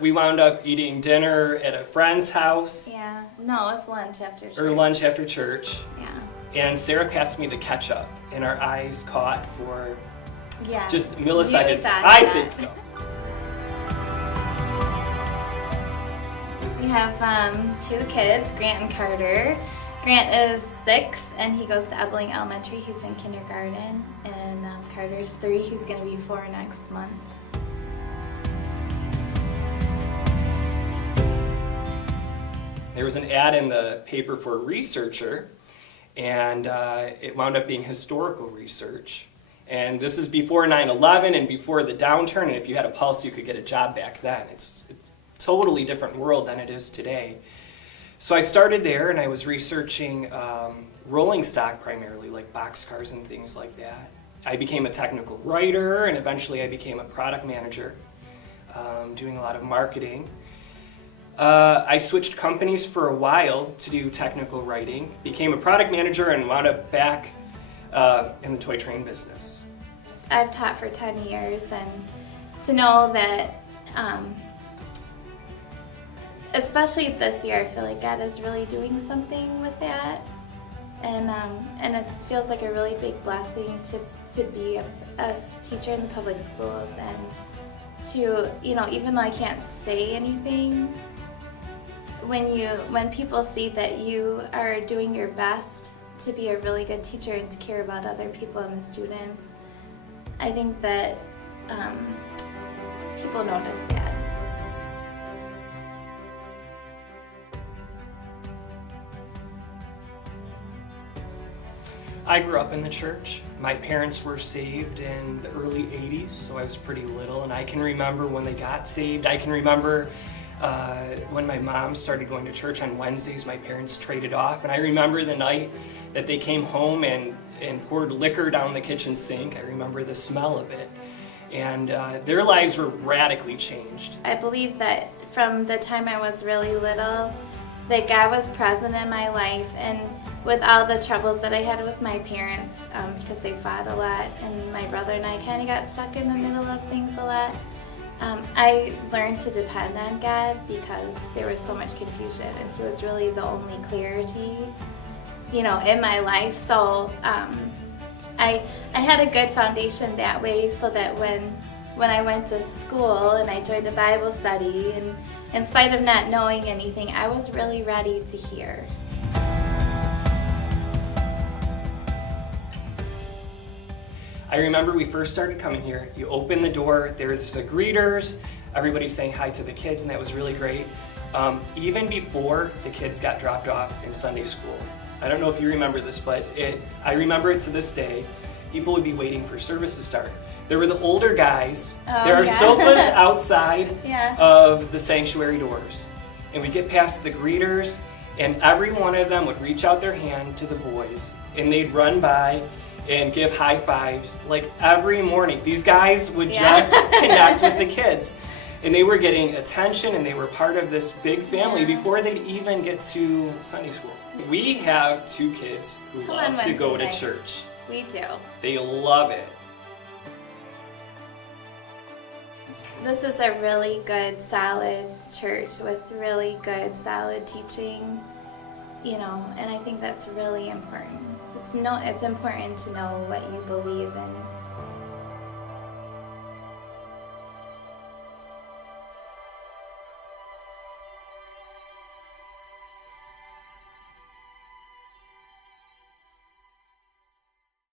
We wound up eating dinner at a friend's house. Yeah. No, it was lunch after church. Or lunch after church. Yeah. And Sarah passed me the ketchup, and our eyes caught for Yeah. just milliseconds. thought I that. think so. We have 2 kids, Grant and Carter. Grant is 6 and he goes to Ebbling Elementary. He's in kindergarten. And Carter's 3. He's going to be 4 next month. There was an ad in the paper for a researcher, and it wound up being historical research. And this is before 9/11 and before the downturn, and if you had a pulse, you could get a job back then. It's a totally different world than it is today. So I started there, and I was researching rolling stock primarily, like boxcars and things like that. I became a technical writer, and eventually I became a product manager, doing a lot of marketing. I switched companies for a while to do technical writing, became a product manager, and wound up back in the toy train business. I've taught for 10 years, and to know that, especially this year, I feel like God is really doing something with that, and it feels like a really big blessing to be a teacher in the public schools, and to, even though I can't say anything, when people see that you are doing your best to be a really good teacher and to care about other people and the students, I think that people notice that. I grew up in the church. My parents were saved in the early 80s, so I was pretty little, and I can remember when they got saved. I can remember when my mom started going to church on Wednesdays. My parents traded off, and I remember the night that they came home and poured liquor down the kitchen sink. I remember the smell of it, and their lives were radically changed. I believe that from the time I was really little, that God was present in my life, and with all the troubles that I had with my parents, because they fought a lot, and my brother and I kind of got stuck in the middle of things a lot, I learned to depend on God because there was so much confusion, and He was really the only clarity, in my life. So I had a good foundation that way, so that when I went to school and I joined a Bible study, and in spite of not knowing anything, I was really ready to hear. I remember we first started coming here. You open the door, there's the greeters, everybody's saying hi to the kids, and that was really great. Even before the kids got dropped off in Sunday school. I don't know if you remember this, but I remember it to this day. People would be waiting for service to start. There were the older guys. There are sofas outside of the sanctuary doors. And we get past the greeters, and every one of them would reach out their hand to the boys, and they'd run by and give high fives like every morning. These guys would just connect with the kids. And they were getting attention, and they were part of this big family before they'd even get to Sunday school. We have 2 kids who love to go to church. We do. They love it. This is a really good, solid church with really good, solid teaching, and I think that's really important. It's important to know what you believe in